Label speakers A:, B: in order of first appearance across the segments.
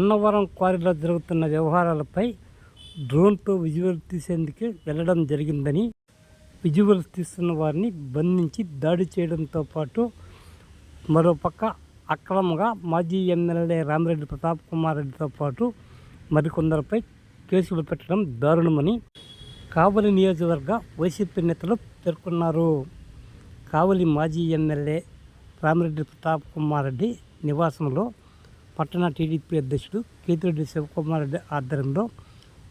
A: అన్నవరం క్వారీలో జరుగుతున్న వ్యవహారాలపై డ్రోన్తో విజువల్ తీసేందుకు వెళ్ళడం జరిగిందని విజువల్స్ తీస్తున్న వారిని బంధించి దాడి చేయడంతో పాటు మరోపక్క అక్రమంగా మాజీ ఎమ్మెల్యే రామిరెడ్డి ప్రతాప్ కుమార్ రెడ్డితో పాటు మరికొందరిపై కేసులు పెట్టడం దారుణమని కావలి నియోజకవర్గ వైసీపీ నేతలు పేర్కొన్నారు. కావలి మాజీ ఎమ్మెల్యే రామిరెడ్డి ప్రతాప్ కుమార్ రెడ్డి నివాసంలో పట్టణ టీడీపీ అధ్యక్షుడు కేతిరెడ్డి శివకుమార్ రెడ్డి ఆధ్వర్యంలో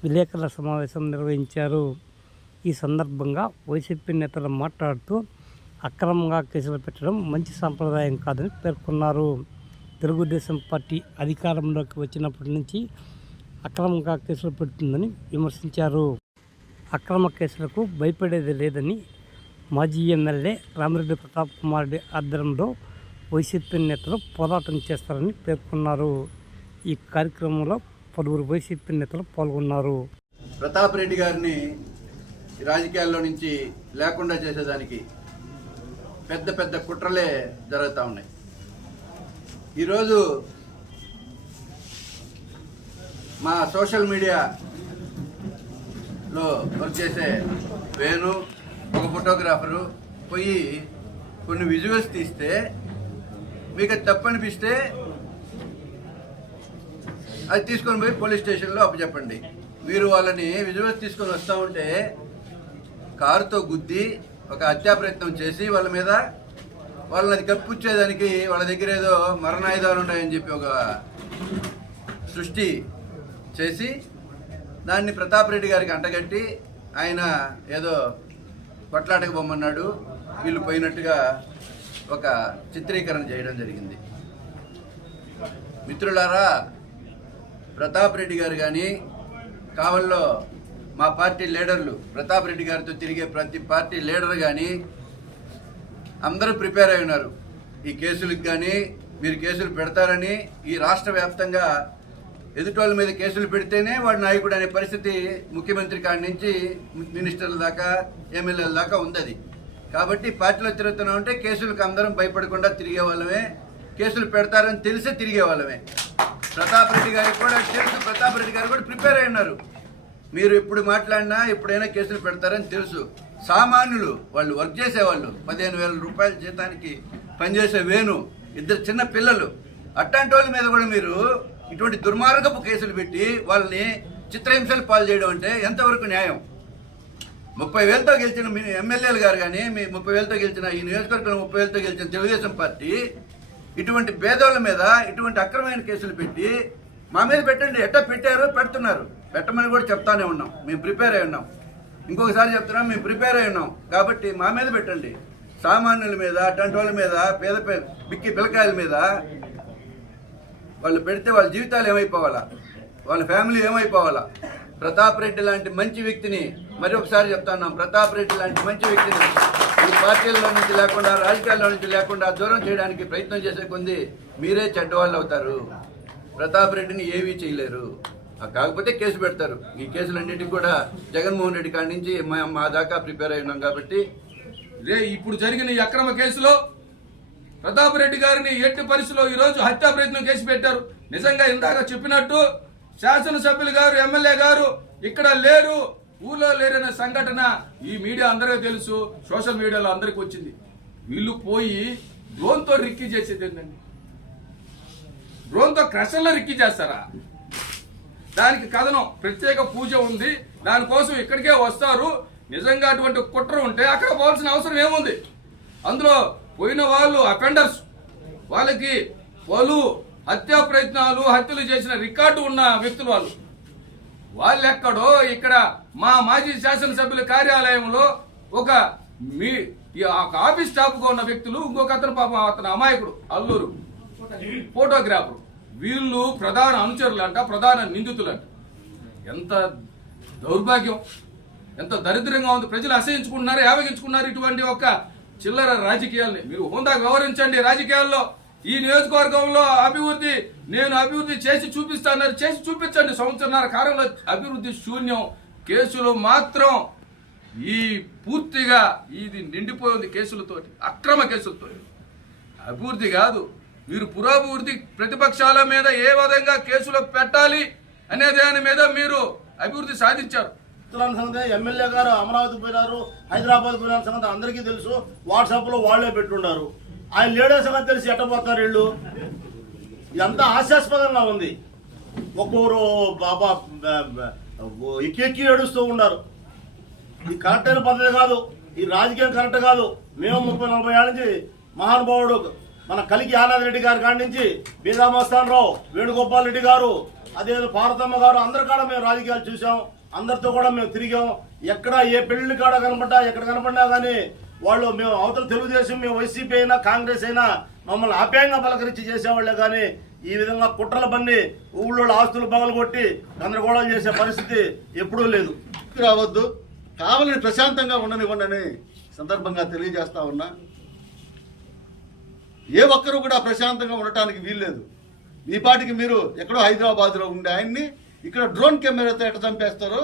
A: విలేకరుల సమావేశం నిర్వహించారు. ఈ సందర్భంగా వైసీపీ నేతలు మాట్లాడుతూ అక్రమంగా కేసులు పెట్టడం మంచి సంప్రదాయం కాదని పేర్కొన్నారు. తెలుగుదేశం పార్టీ అధికారంలోకి వచ్చినప్పటి నుంచి అక్రమంగా కేసులు పెడుతుందని విమర్శించారు. అక్రమ కేసులకు భయపడేది లేదని మాజీ ఎమ్మెల్యే రామిరెడ్డి ప్రతాప్ కుమార్ రెడ్డి ఆధ్వర్యంలో వైసీపీ నేతలు పోరాటం చేస్తారని పేర్కొన్నారు. ఈ కార్యక్రమంలో పలువురు వైసీపీ నేతలు పాల్గొన్నారు.
B: ప్రతాప్ రెడ్డి గారిని రాజకీయాల్లో నుంచి లేకుండా చేసేదానికి పెద్ద పెద్ద కుట్రలే జరుగుతూ ఉన్నాయి. ఈరోజు మా సోషల్ మీడియాలో వర్క్ చేసే వేణు ఒక ఫోటోగ్రాఫరు పోయి కొన్ని విజువల్స్ తీస్తే మీకు అది తప్పనిపిస్తే అది తీసుకొని పోయి పోలీస్ స్టేషన్లో అప్పచెప్పండి. మీరు వాళ్ళని విజువల్స్ తీసుకొని వస్తూ ఉంటే కారుతో గుద్ది ఒక హత్యా ప్రయత్నం చేసి వాళ్ళ మీద వాళ్ళని అది కప్పిచ్చేదానికి వాళ్ళ దగ్గర ఏదో మరణాయుధాలు ఉన్నాయని చెప్పి ఒక సృష్టి చేసి దాన్ని ప్రతాప్ రెడ్డి గారికి అంటగట్టి ఆయన ఏదో కొట్లాటకు బొమ్మన్నాడు. వీళ్ళు పోయినట్టుగా ఒక చిత్రీకరణ చేయడం జరిగింది. మిత్రులారా ప్రతాప్ రెడ్డి గారు కానీ కావల్లో మా పార్టీ లీడర్లు ప్రతాప్ రెడ్డి గారితో తిరిగే ప్రతి పార్టీ లీడర్ కానీ అందరూ ప్రిపేర్ అయి ఉన్నారు. ఈ కేసులకు కానీ మీరు కేసులు పెడతారని ఈ రాష్ట్ర వ్యాప్తంగా ఎదుటోళ్ళ మీద కేసులు పెడితేనే వాడు నాయకుడు అనే పరిస్థితి ముఖ్యమంత్రి కాడి నుంచి మినిస్టర్ల దాకా ఎమ్మెల్యేల దాకా ఉంది అది కాబట్టి పార్టీలో తిరుగుతున్నాం అంటే కేసులకు అందరం భయపడకుండా తిరిగే వాళ్ళమే కేసులు పెడతారని తెలిసే తిరిగే వాళ్ళమే ప్రతాప్ రెడ్డి గారికి కూడా తెలుసు ప్రతాప్ రెడ్డి గారు కూడా ప్రిపేర్ అయి ఉన్నారు. మీరు ఎప్పుడు మాట్లాడినా ఎప్పుడైనా కేసులు పెడతారని తెలుసు. సామాన్యులు వాళ్ళు వర్క్ చేసేవాళ్ళు. పదిహేను వేల రూపాయల జీతానికి పనిచేసే వేణు ఇద్దరు చిన్న పిల్లలు. అట్లాంటి వాళ్ళ మీద కూడా మీరు ఇటువంటి దుర్మార్గపు కేసులు పెట్టి వాళ్ళని చిత్రహింసలు పాలు చేయడం అంటే ఎంతవరకు న్యాయం? ముప్పై వేలతో గెలిచిన మీ ఎమ్మెల్యేలు గారు కానీ మీ ముప్పై వేలతో గెలిచిన ఈ నియోజకవర్గంలో ముప్పై వేలతో గెలిచిన తెలుగుదేశం పార్టీ ఇటువంటి భేదవుల మీద ఇటువంటి అక్రమమైన కేసులు పెట్టి మా మీద పెట్టండి. ఎట్టా పెట్టారు పెడుతున్నారు. పెట్టమని కూడా చెప్తానే ఉన్నాం. మేము ప్రిపేర్ అయి ఉన్నాం. ఇంకొకసారి చెప్తున్నాం మేము ప్రిపేర్ అయి ఉన్నాం. కాబట్టి మా మీద పెట్టండి. సామాన్యుల మీద అట్లాంటి వాళ్ళ మీద పేద పే- బిక్కి పిల్లకాయల మీద వాళ్ళు పెడితే వాళ్ళ జీవితాలు ఏమైపోవాలా? వాళ్ళ ఫ్యామిలీ ఏమైపోవాలా? ప్రతాప్ రెడ్డి లాంటి మంచి వ్యక్తిని మరి ఒకసారి చెప్తాను ప్రతాప్ రెడ్డి లాంటి మంచి వ్యక్తిని ఈ పార్టీల్లో నుంచి లేకుండా రాజకీయాల్లో నుంచి లేకుండా దూరం చేయడానికి ప్రయత్నం చేసే కొంది మీరే చెడ్డవాళ్ళు అవుతారు. ప్రతాప్ రెడ్డిని ఏమీ చేయలేరు. కాకపోతే కేసు పెడతారు. ఈ కేసులన్నిటికీ కూడా జగన్మోహన్ రెడ్డి కాడి నుంచి మా మా దాకా ప్రిపేర్ అయినాం కాబట్టి.
C: రే ఇప్పుడు జరిగిన ఈ అక్రమ కేసులో ప్రతాప్ రెడ్డి గారిని ఎట్టి పరిస్థితిలో ఈ రోజు హత్యా ప్రయత్నం కేసు పెట్టారు. నిజంగా ఇందాక చెప్పినట్టు శాసనసభ్యులు గారు ఎమ్మెల్యే గారు ఇక్కడ లేరు. ఊళ్ళో లేరనే సంఘటన ఈ మీడియా అందరికీ తెలుసు సోషల్ మీడియాలో అందరికి వచ్చింది. వీళ్ళు పోయి డ్రోన్తో రిక్కీ చేసేది ఏంటండి? డ్రోన్తో క్రషర్లో రిక్కీ చేస్తారా? దానికి కథనం ప్రత్యేక పూజ ఉంది దానికోసం ఇక్కడికే వస్తారు. నిజంగా అటువంటి కుట్ర ఉంటే అక్కడ పోవాల్సిన అవసరం ఏముంది? అందులో పోయిన వాళ్ళు అఫెండర్స్ వాళ్ళకి పలు హత్యా ప్రయత్నాలు హత్యలు చేసిన రికార్డు ఉన్న వ్యక్తులు వాళ్ళు. వాళ్ళు ఎక్కడో ఇక్కడ మా మాజీ శాసనసభ్యుల కార్యాలయంలో ఒక మీ ఈ ఒక ఆఫీస్ స్టాఫ్గా ఉన్న వ్యక్తులు ఇంకొక అతను పాపం అతను అమాయకుడు అల్లూరు. ఫోటోగ్రాఫర్. వీళ్ళు ప్రధాన అనుచరులంట ప్రధాన నిందితులంట. ఎంత దౌర్భాగ్యం ఎంత దరిద్రంగా ఉంది. ప్రజలు అసహించుకుంటున్నారు యావగించుకున్నారు ఇటువంటి ఒక చిల్లర రాజకీయాల్ని. మీరు హోందా వ్యవహరించండి రాజకీయాల్లో. ఈ నియోజకవర్గంలో అభివృద్ధి నేను అభివృద్ధి చేసి చూపిస్తానని చేసి చూపించండి. సంవత్సరాల కాలంలో అభివృద్ధి శూన్యం. కేసులు మాత్రం ఈ పూర్తిగా ఇది నిండిపోయింది కేసులతోటి అక్రమ కేసులతో అభివృద్ధి కాదు. మీరు పురాభివృద్ధి ప్రతిపక్షాల మీద ఏ విధంగా కేసులు పెట్టాలి అనే దాని మీద మీరు అభివృద్ధి సాధించారు.
D: సంగతి ఎమ్మెల్యే గారు అమరావతి పోయినారు. హైదరాబాద్ పోయినారు సంగతి అందరికీ తెలుసు. వాట్సాప్లో వాళ్ళే పెట్టున్నారు ఆయన లేడే సంగతి తెలిసి ఎట్టబోతారు వీళ్ళు? ఇదంతా హాస్యాస్పదంగా ఉంది. ఒక్కొక్కరు బాబా ఎక్కి ఏడుస్తూ ఉన్నారు. ఇది కరెక్ట్ అయిన పద్ధతి కాదు. ఈ రాజకీయం కరెక్ట్ కాదు. మేము ముప్పై నలభై ఏళ్ళ నుంచి మహానుభావుడు మన కలికి ఆనంద్ రెడ్డి గారి కాడి నుంచి బీదామస్తాన్ రావు వేణుగోపాల్ రెడ్డి గారు అదే పార్వతమ్మ గారు అందరి కాడ మేము రాజకీయాలు చూసాం అందరితో కూడా మేము తిరిగాం. ఎక్కడ ఏ పెళ్ళి కాడ కనపడ్డా ఎక్కడ కనపడినా కానీ వాళ్ళు మేము అవతల తెలుగుదేశం మేము వైసీపీ అయినా కాంగ్రెస్ అయినా మమ్మల్ని ఆప్యాయంగా పలకరించి చేసేవాళ్ళే కానీ ఈ విధంగా కుట్రల పన్ని ఊళ్ళో ఆస్తులు పగలగొట్టి గందరగోళాలు చేసే పరిస్థితి ఎప్పుడూ లేదు.
E: రావద్దు. కావాలని ప్రశాంతంగా ఉండనివ్వండి సందర్భంగా తెలియజేస్తా ఉన్నా. ఏ ఒక్కరూ కూడా ప్రశాంతంగా ఉండటానికి వీల్లేదు. మీ పాటికి మీరు ఎక్కడో హైదరాబాద్లో ఉండే ఆయన్ని ఇక్కడ డ్రోన్ కెమెరాతో ఎట్ట చంపేస్తారో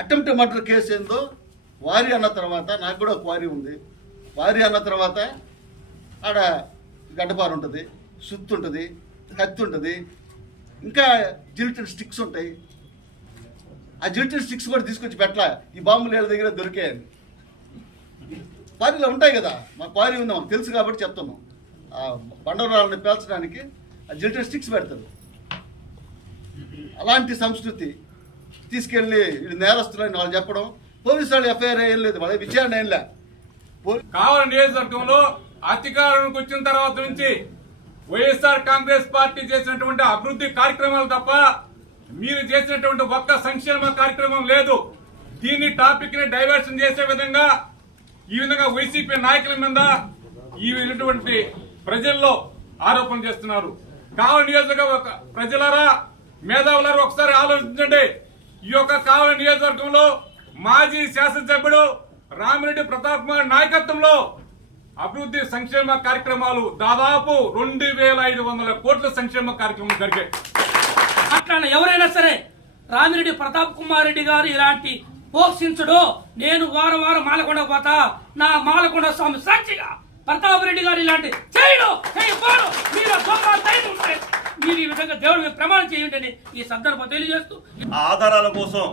E: అటెంప్ట్ మర్డర్ కేసు ఏందో వారి అన్న తర్వాత నాకు కూడా క్వారీ ఉంది. వారి అన్న తర్వాత ఆడ గడ్డపారు ఉంటుంది సుత్తు ఉంటుంది. కత్తి ఉంటుంది. ఇంకా జిలిటెడ్ స్టిక్స్ ఉంటాయి. ఆ జిలిటెడ్ స్టిక్స్ కూడా తీసుకొచ్చి పెట్టలా. ఈ బాంబులు వీళ్ళ దగ్గర దొరికాయని. క్వారీలో ఉంటాయి కదా. మా క్వారీ ఉంది? మాకు తెలుసు కాబట్టి చెప్తున్నాం ఆ బండరాళ్ళని పేల్చడానికి ఆ జిల్టెడ్ స్టిక్స్ పెడతారు. అలాంటి సంస్కృతి తీసుకెళ్ళి ఇది నేరస్తులని వాళ్ళు చెప్పడం. పోలీసు వాళ్ళు ఎఫ్ఐఆర్ ఏం లేదు. వాళ్ళ విచారణ ఏం లే. పోలీ
F: నియోజకవర్గంలో అధికారంలోకి వచ్చిన తర్వాత నుంచి వైఎస్ఆర్ కాంగ్రెస్ పార్టీ చేసినటువంటి అభివృద్ధి కార్యక్రమాలు తప్ప మీరు చేసినటువంటి ఒక్క సంక్షేమ కార్యక్రమం లేదు. దీన్ని టాపిక్ని డైవర్షన్ చేసే విధంగా ఈ విధంగా వైసీపీ నాయకుల మీద ఈ విధటువంటి ప్రజల్లో ఆరోపణ చేస్తున్నారు. కావలి నియోజకవర్గ ప్రజలారా మేధావులారా ఒకసారి ఆలోచించండి. ఈ యొక్క కావలి నియోజకవర్గంలో మాజీ శాసనసభ్యుడు రామిరెడ్డి ప్రతాప్ కుమార్ నాయకత్వంలో అభివృద్ధి సంక్షేమ కార్యక్రమాలు దాదాపు రెండు వేల ఐదు వందల కోట్ల సంక్షేమ కార్యక్రమాలు జరిగాయి.
G: మాట్లాడిన ఎవరైనా సరే రామిరెడ్డి ప్రతాప్ కుమార్ రెడ్డి గారు ఇలాంటి పోషించడు నేను వారం వారం మాలకొండ పోతా నా మాలకొండ స్వామి సాక్షిగా ప్రతాప్ రెడ్డి గారు ఇలాంటి చేయడు చేయబోడు మీరు మీరు ఈ విధంగా దేవుడి మీద ప్రమాణం చేయండి ఈ సందర్భం తెలియజేస్తూ
H: ఆ ఆధారాల కోసం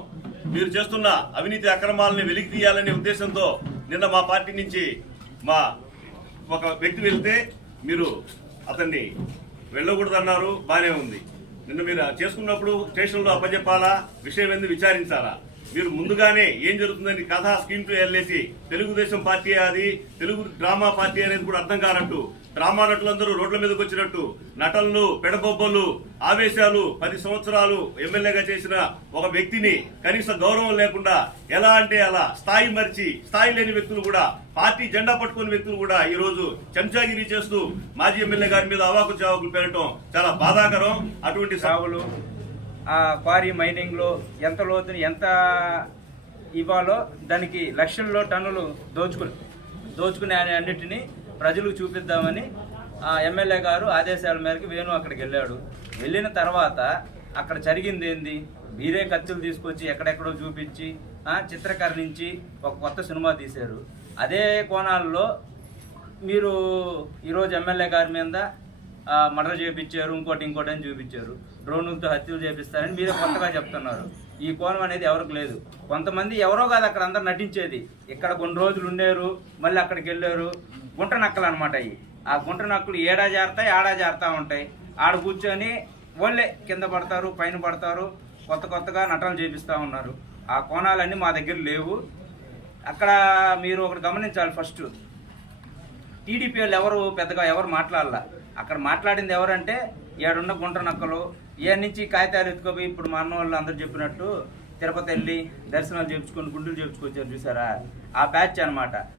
H: మీరు చేస్తున్న అవినీతి అక్రమాలని వెలికి తీయాలనే ఉద్దేశంతో నిన్న మా పార్టీ నుంచి మా ఒక వ్యక్తి వెళ్తే మీరు అతన్ని వెళ్ళకూడదన్నారు బానే ఉంది. నిన్న మీరు చేసుకున్నప్పుడు స్టేషన్లో అప్పచెప్పాలా విషయం ఎందుకు విచారించాలా? మీరు ముందుగానే ఏం జరుగుతుందని కథ స్క్రీన్ ప్లే వెళ్ళేసి తెలుగుదేశం పార్టీ అది తెలుగు డ్రామా పార్టీ అనేది కూడా అర్థం కానట్టు డ్రామా నటులందరూ రోడ్ల మీదకి వచ్చినట్టు నటనలు పెడబొబ్బలు ఆవేశాలు పది సంవత్సరాలు ఎమ్మెల్యేగా చేసిన ఒక వ్యక్తిని కనీస గౌరవం లేకుండా ఎలా అంటే అలా స్థాయి మరిచి స్థాయి లేని వ్యక్తులు కూడా పార్టీ జెండా పట్టుకుని వ్యక్తులు కూడా ఈ రోజు చెంచాగిరి చేస్తూ మాజీ ఎమ్మెల్యే గారి మీద అవాకు చావకులు పెరగటం చాలా బాధాకరం. అటువంటి
I: సాగులు క్వారీ మైనింగ్లో ఎంత లోతుని ఎంత ఇవ్వాలో దానికి లక్షల్లో టన్నులు దోచుకుని దోచుకునే అన్నిటినీ ప్రజలకు చూపిద్దామని ఆ ఎమ్మెల్యే గారు ఆదేశాల మేరకు వేణు అక్కడికి వెళ్ళాడు. వెళ్ళిన తర్వాత అక్కడ జరిగింది ఏంది? మీరే ఖర్చులు తీసుకొచ్చి ఎక్కడెక్కడో చూపించి చిత్రకరణించి చిత్రీకరించి ఒక కొత్త సినిమా తీశారు. అదే కోణాల్లో మీరు ఈరోజు ఎమ్మెల్యే గారి మీద మర్డర్ చేపించారు ఇంకోటి ఇంకోటి అని చూపించారు. డ్రోన్లతో హత్యలు చేపిస్తారని మీరే కొత్తగా చెప్తున్నారు. ఈ కోణం అనేది ఎవరికి లేదు. కొంతమంది ఎవరో కాదు అక్కడ అందరు నటించేది. ఇక్కడ కొన్ని రోజులు ఉండేరు మళ్ళీ అక్కడికి వెళ్ళారు. గుంట నక్కలు అనమాట అవి. ఆ గుంట నక్కలు ఏడా జారుతాయి ఆడా జారుతూ ఉంటాయి. ఆడ కూర్చొని వాళ్ళే కింద పడతారు పైన పడతారు కొత్త కొత్తగా నటనలు చేపిస్తూ ఉన్నారు. ఆ కోణాలన్నీ మా దగ్గర లేవు. అక్కడ మీరు ఒకటి గమనించాలి ఫస్ట్. టీడీపీ వాళ్ళు ఎవరు పెద్దగా ఎవరు మాట్లాడాల? అక్కడ మాట్లాడింది ఎవరంటే ఏడున్న గుంట నక్కలు ఏ నుంచి కాగితాలు ఎత్తుకోపోయి ఇప్పుడు మా అన్న వాళ్ళు చెప్పినట్టు తిరుపతి వెళ్ళి దర్శనాలు చేయించుకొని గుండెలు చేయించుకొచ్చారు చూసారా? ఆ బ్యాచ్ అన్నమాట.